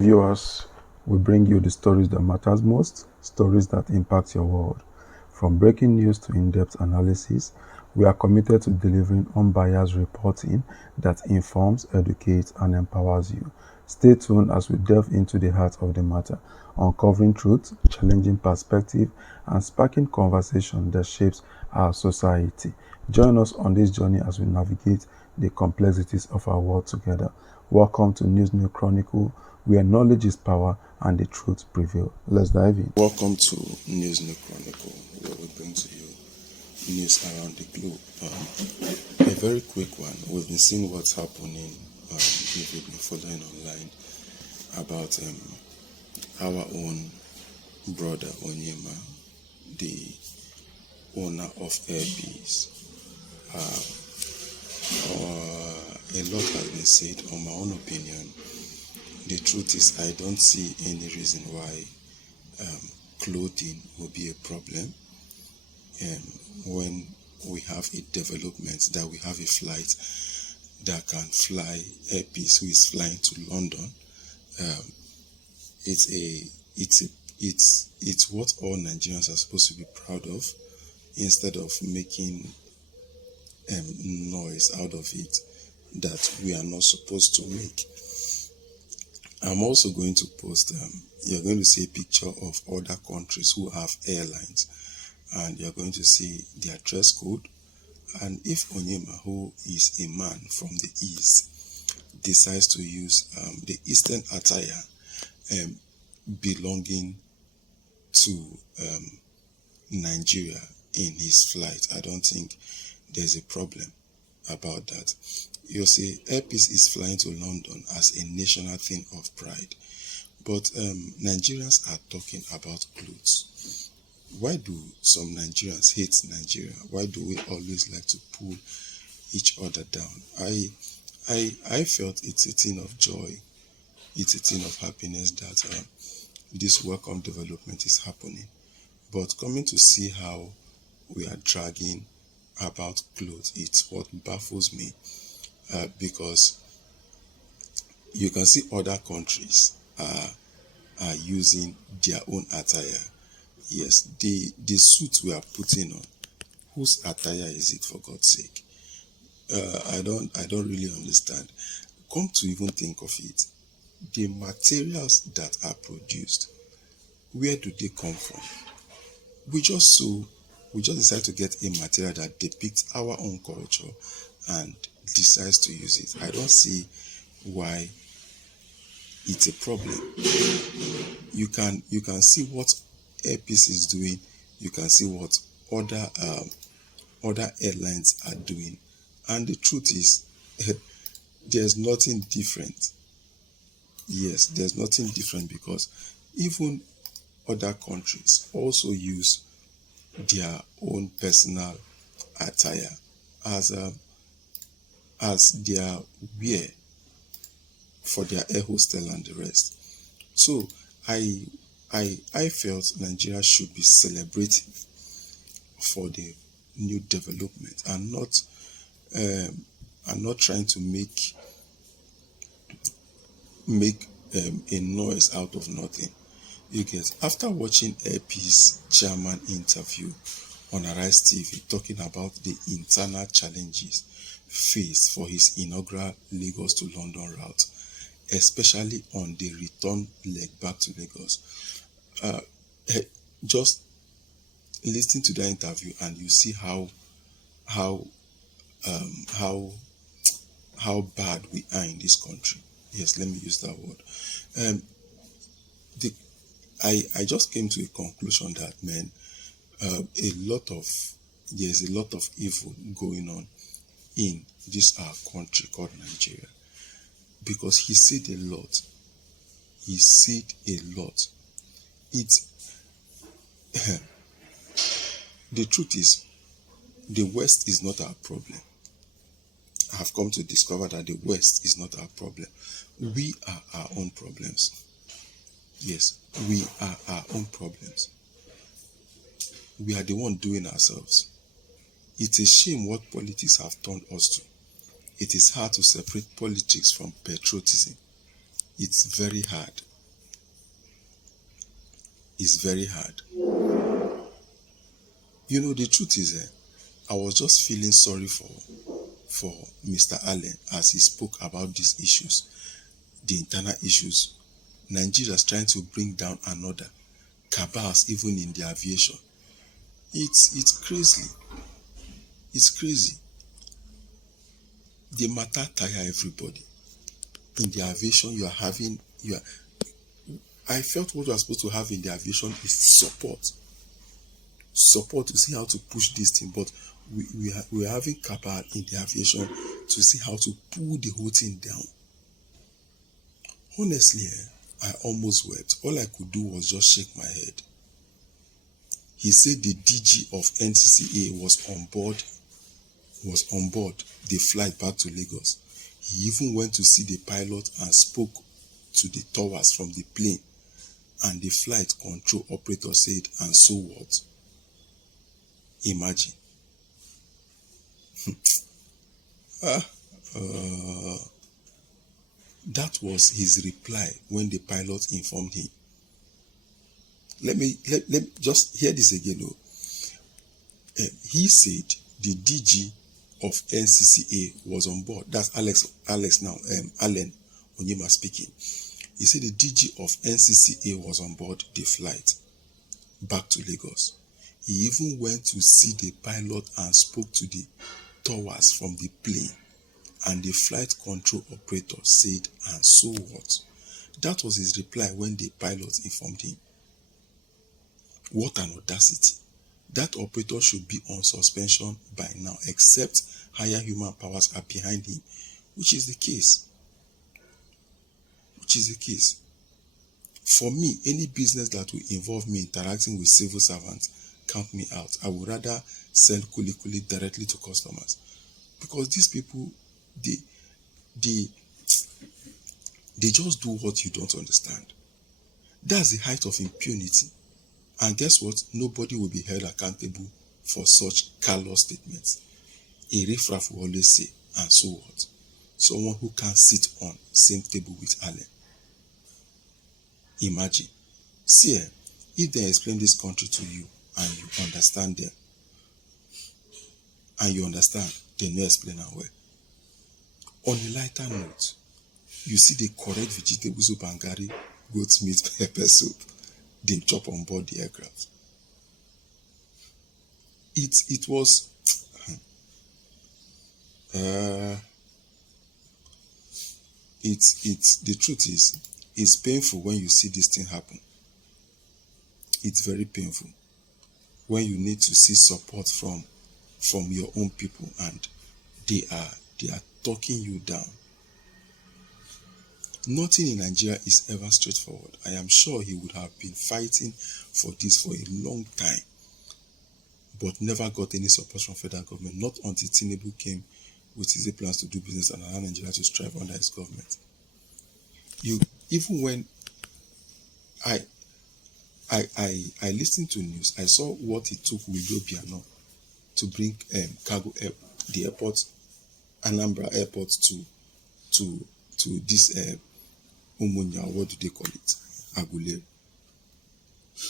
Viewers, we bring you the stories that matters most, stories that impact your world. From breaking news to in-depth analysis, we are committed to delivering unbiased reporting that informs, educates, and empowers you. Stay tuned as we delve into the heart of the matter, uncovering truth, challenging perspective, and sparking conversation that shapes our society. Join us on this journey as we navigate the complexities of our world together. Welcome to New Chronicle, where knowledge is power and the truth prevail. Let's dive in. Welcome to New Chronicle, where we bring to you news around the globe. A very quick one. We've been seeing what's happening, if you've been following online, about our own brother Onyema, the owner of Air Peace. A lot has been said. On my own opinion, the truth is I don't see any reason why clothing will be a problem when we have a development that we have a flight that can fly Air Peace, who is flying to London. It's what all Nigerians are supposed to be proud of, instead of making noise out of it that we are not supposed to make. I'm also going to post, you're going to see a picture of other countries who have airlines, and you're going to see their dress code. And if Onyema, who is a man from the East, decides to use the Eastern attire belonging to Nigeria in his flight, I don't think there's a problem about that. You see, Air Peace is flying to London as a national thing of pride. But Nigerians are talking about clothes. Why do some Nigerians hate Nigeria? Why do we always like to pull each other down? I felt it's a thing of joy. It's a thing of happiness that this welcome development is happening. But coming to see how we are dragging about clothes, it's what baffles me. Because you can see other countries are using their own attire. Yes, the suit we are putting on, whose attire is it, for God's sake? I don't really understand. Come to even think of it, the materials that are produced, where do they come from? We just decide to get a material that depicts our own culture and decides to use it. I don't see why it's a problem. You can see what Air Peace is doing. You can see what other airlines are doing, and the truth is, there's nothing different. Yes, there's nothing different, because even other countries also use their own personal attire as their wear for their air hostel and the rest. So I felt Nigeria should be celebrating for the new development, and not trying to make a noise out of nothing. You get, after watching Air Peace chairman interview on Arise TV talking about the internal challenges faced for his inaugural Lagos to London route, especially on the return leg back to Lagos, just listen to the interview and you see how bad we are in this country. Yes, let me use that word. I just came to a conclusion that, man, there's a lot of evil going on in this our country called Nigeria, because he said a lot. It's the truth is, the West is not our problem. I have come to discover that the West is not our problem. We are our own problems. Yes, we are our own problems. We are the one doing ourselves. It's a shame what politics have turned us to. It is hard to separate politics from patriotism. It's very hard. is very hard. You know, the truth is, I was just feeling sorry for Mr. Allen as he spoke about these issues, the internal issues. Nigeria is trying to bring down another cabals, even in the aviation. It's crazy. It's crazy. The matter tire everybody. In the aviation, I felt what we are supposed to have in the aviation is support to see how to push this thing, but we are having cabal in the aviation to see how to pull the whole thing down. Honestly, I almost wept. All I could do was just shake my head. He said the DG of NCCA was on board the flight back to Lagos. He even went to see the pilot and spoke to the towers from the plane, and the flight control operator said, and so what? Imagine. That was his reply when the pilot informed him. Let me just hear this again. He said the DG of NCCA was on board. That's Alex now, Allen Onyema speaking. He said the DG of NCCA was on board the flight back to Lagos. He even went to see the pilot and spoke to the towers from the plane, and the flight control operator said, and so what? That was his reply when the pilot informed him. What an audacity. That operator should be on suspension by now, except higher human powers are behind him, which is the case. For me, any business that will involve me interacting with civil servants, count me out. I would rather sell kuli directly to customers, because these people, they just do what you don't understand. That's the height of impunity. And guess what? Nobody will be held accountable for such callous statements. A riffraff will always say, and so what? Someone who can't sit on same table with Allen. Imagine. See, if they explain this country to you and you understand them, they no explain it well. On a lighter note, you see the correct vegetable soup and garri, goat meat, pepper soup, they chop on board the aircraft. It was the truth is, it's painful when you see this thing happen. It's very painful when you need to see support from your own people and they are talking you down. Nothing in Nigeria is ever straightforward. I am sure he would have been fighting for this for a long time, but never got any support from federal government, not until Tinubu came with his plans to do business and allow Nigeria to strive under his government. Even when I listened to news, I saw what it took with Obiano to bring cargo the airport, Anambra Airport to this Umunya, what do they call it? Agule.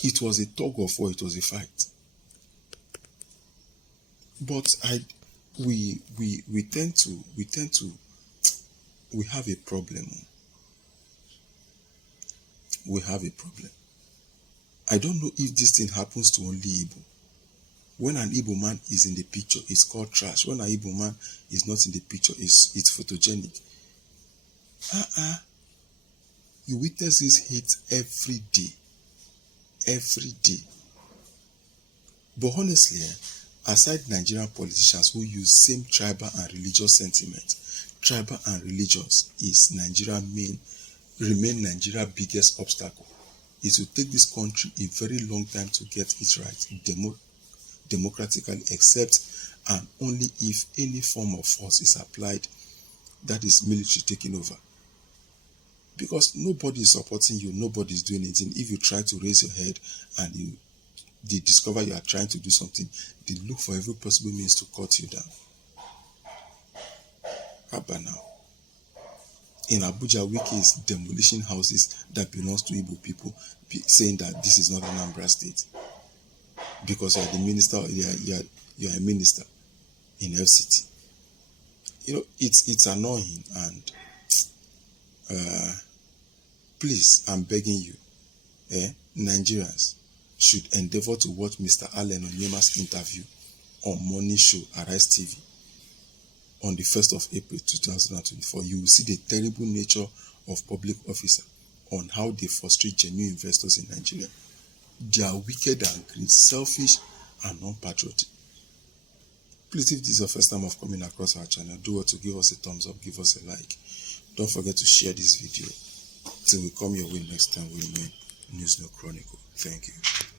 It was a tug of war, it was a fight. But we have a problem. We have a problem. I don't know if this thing happens to only Igbo. When an Igbo man is in the picture, it's called trash. When an Igbo man is not in the picture, it's photogenic. You witness this hate every day. Every day. But honestly, aside Nigerian politicians who use same tribal and religious sentiment, tribal and religious remain Nigeria's biggest obstacle. It will take this country a very long time to get it right democratically, except and only if any form of force is applied, that is military taking over. Because nobody is supporting you, nobody is doing anything. If you try to raise your head and they discover you are trying to do something, they look for every possible means to cut you down. How about now? In Abuja, Wike is demolishing houses that belongs to Igbo people, saying that this is not Anambra State because you are the minister, you are a minister in FCT. You know, it's annoying, and please, I'm begging you, Nigerians should endeavor to watch Mr. Allen Onyema's interview on Morning Show Arise TV on the 1st of April 2024. You will see the terrible nature of public officer on how they frustrate genuine investors in Nigeria. They are wicked and greedy, selfish and non-patriotic. Please, if this is your first time of coming across our channel, do what to give us a thumbs up, give us a like. Don't forget to share this video. Till we come your way next time, we remain News No Chronicle. Thank you.